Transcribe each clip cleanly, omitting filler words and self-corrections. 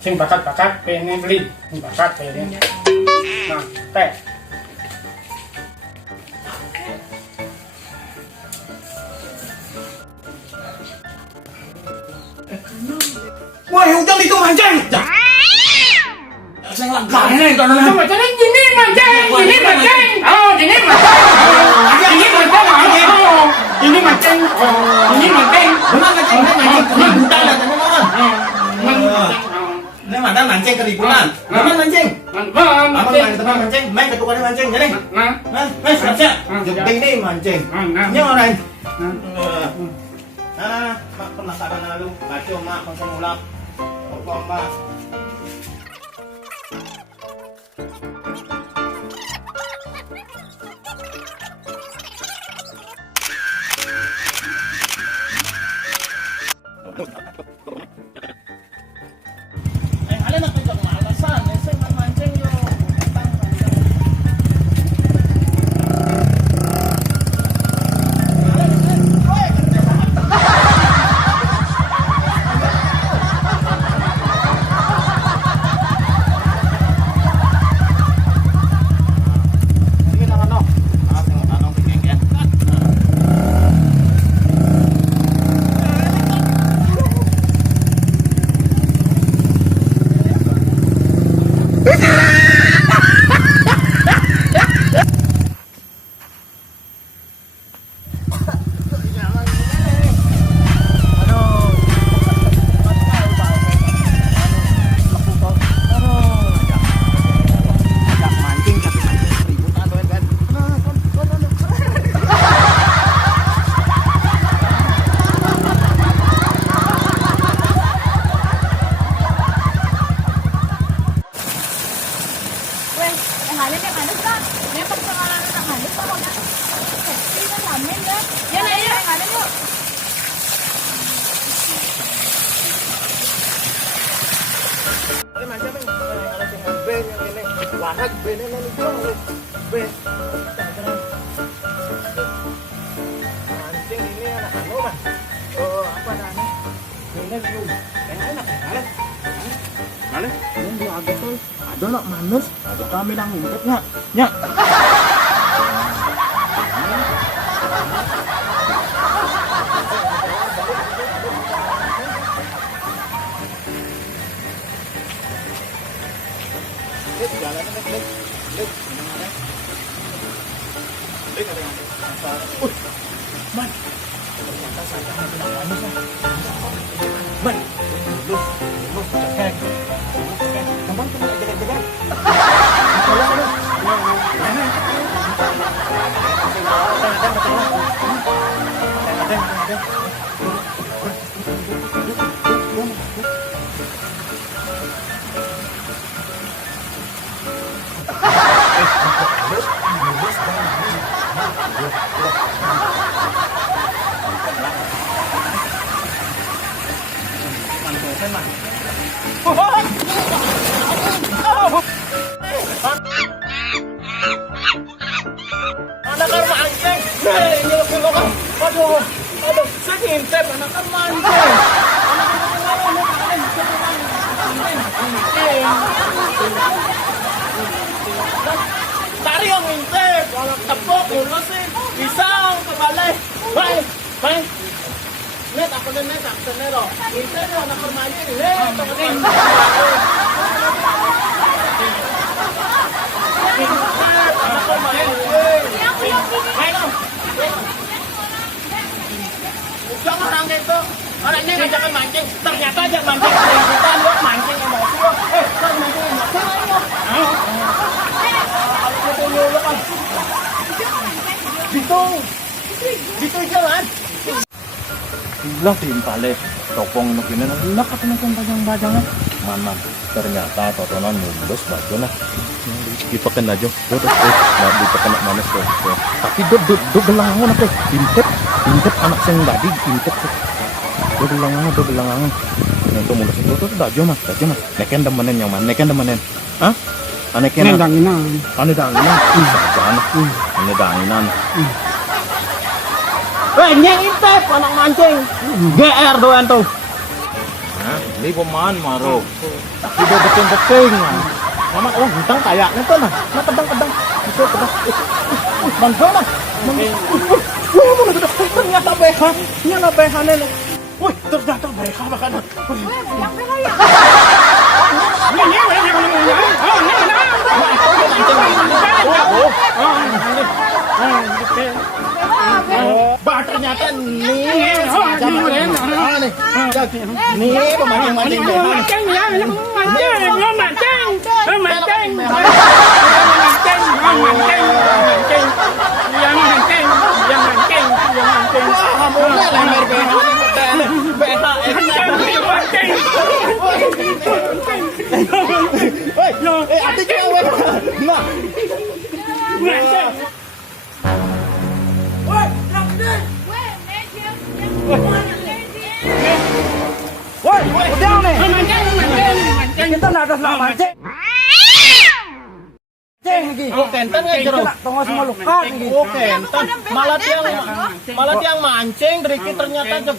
sing bakat-bakat pengen beli, sing bakat pengen. Nah, teh. Woi, hujan itu mancing. Saya nggak nih kalau Coba jadi gini mancing, gini mancing. Oh, gini mancing. Ini mancing. Oh, ini mancing. Ini mancing. benar mancing, keributan ya teman-teman. Mancing. Ini mantan mancing keributan. Benar mancing. Apa main teman mancing? Main ketukannya mancing jadi. Nah, Main siap. Jeping nih mancing. Ini orang. Mak penasaran lalu. Baca mak konsep ulap. Mak. Kalian apa yang malasan? Saya mancing yo. Wahag bene na nito. Ben. Anjing ini anak anu mah. Oh, apa namanya? Bene lu. Yang enak kali. Kali? Ini dia agak tuh. Ada nak manus, ada kami nang ngumpet nya. Nya. Man, ternyata saya bilang manis ya. Man, lu cekek. Teman teman jaga-jaga. Anak kan mancing. Aduh, saya ngintip anak kan mancing. Tari yang ngintip, kalau tepuk lulusin, pisau kebalik. Baik. Net ako na net, ako na ro. Ngintip na anak kan mancing. Net, ako na. Jangan orang itu, orang ini ngajakin mancing, ternyata aja mancing keributan, lu mancing emosi, kan mancing emosi, gitu jalan. Bilang timpale, topong begini, nak katanya panjang-panjangnya, mana? Ternyata totonan mulus baju nah. Dipakai aja, nah dipakai manis tuh. Tapi do gelangan apa? Intip anak sing tadi intip. Do gelangan. Untuk mulus itu tuh baju mas. Neken demenin yang mana? Neken demenin. Hah? Aneken danginan. Ane danginan. Ane danginan. Nyeng intip anak mancing. GR doan tuh. Hah? Hindi paman maro. Tapi do beting-beting. Naman oh hintang kayaknya tuh nah. Nah kedang. Itu kedang. Bangga nah. Wah, mana kedang ternyata BH. Nya BH nih. Wih, ternyata BH makan. Bah ternyata nih pemancing-mancing Woi, udah nih. Kita nggak ada selama mancing. Mancing lagi. Oh, kenten nggak jero? Tunggu semua luka lagi. Oh, kenten. Malah tiang mancing, Riki ternyata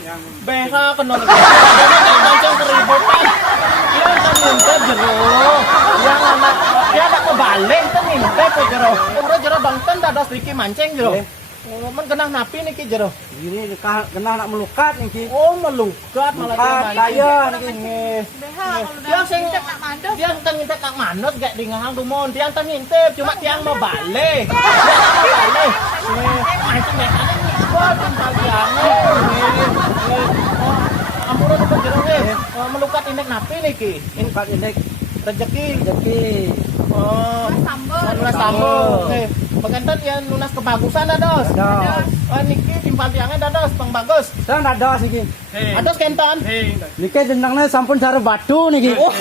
BH kena mancing keributan. Dia kan ngintip jero. Yang anak dia ada kebalik kan ngintip jero. Umroh jero bangten dados Riki mancing jero. Oh, man kenang napi nih ki jero. Ini kena nak melukat nih. Oh, melukat malah dia mancing. Kaya nih. Tiang sing tiang tang ngintip nak manut gak di ngahang dumon. Tiang tang ngintip cuma tiang mau balik. Balik. Mancing nek ana ngikut timpal tiang. Ampun itu jero nih. Melukat indek napi nih ki. Melukat indek Rezeki. Oh, Lunas sambung. Oke. Pengantin yang lunas kebagusan dados. Dados. Oh niki timpal tiangnya dados pang bagus. Saya nggak ada sih. Ados kentan. Niki jenengnya sampun cara batu nih. Oh.